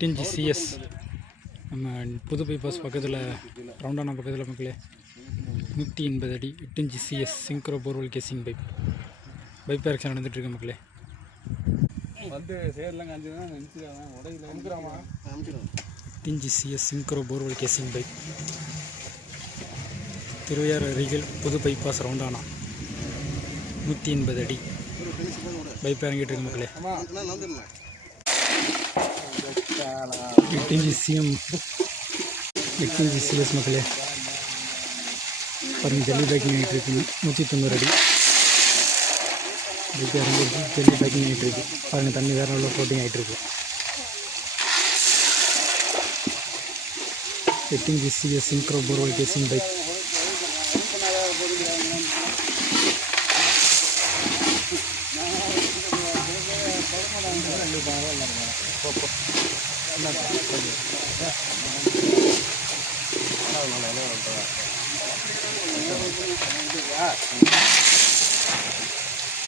டிஞ்சி CS நம்ம புது bypass பக்கத்தில் ரவுண்டானா பக்கத்தில் மக்களே 180 அடி 8 inch CS synchro borewell casing pipe erection நடந்துகிட்ருக்கு மக்களே. டிஞ்சி C S synchro borewell casing pipe Thiruvaiyaru அருகில் புது பைபாஸ் ரவுண்டானா 180 அடி பைப் இறங்கிட்டு இருக்கு மக்களே. 8 இன்ச் சிஎம் 8 இன்ச் சிஎஸ் மக்களே பாருங்க. ஜல்லி பேக்கிங் ஆகிட்டு இருக்கு 190 அடி பைப் இறங்கிட்டு ஜல்லி பேக்கிங் ஆகிட்டு இருக்கு பாருங்க. தண்ணி வேற லெவலில் ஃப்ளோட்டிங் ஆகிட்டு இருக்கு. 8 inch CS synchro borewell casing pipe என்ன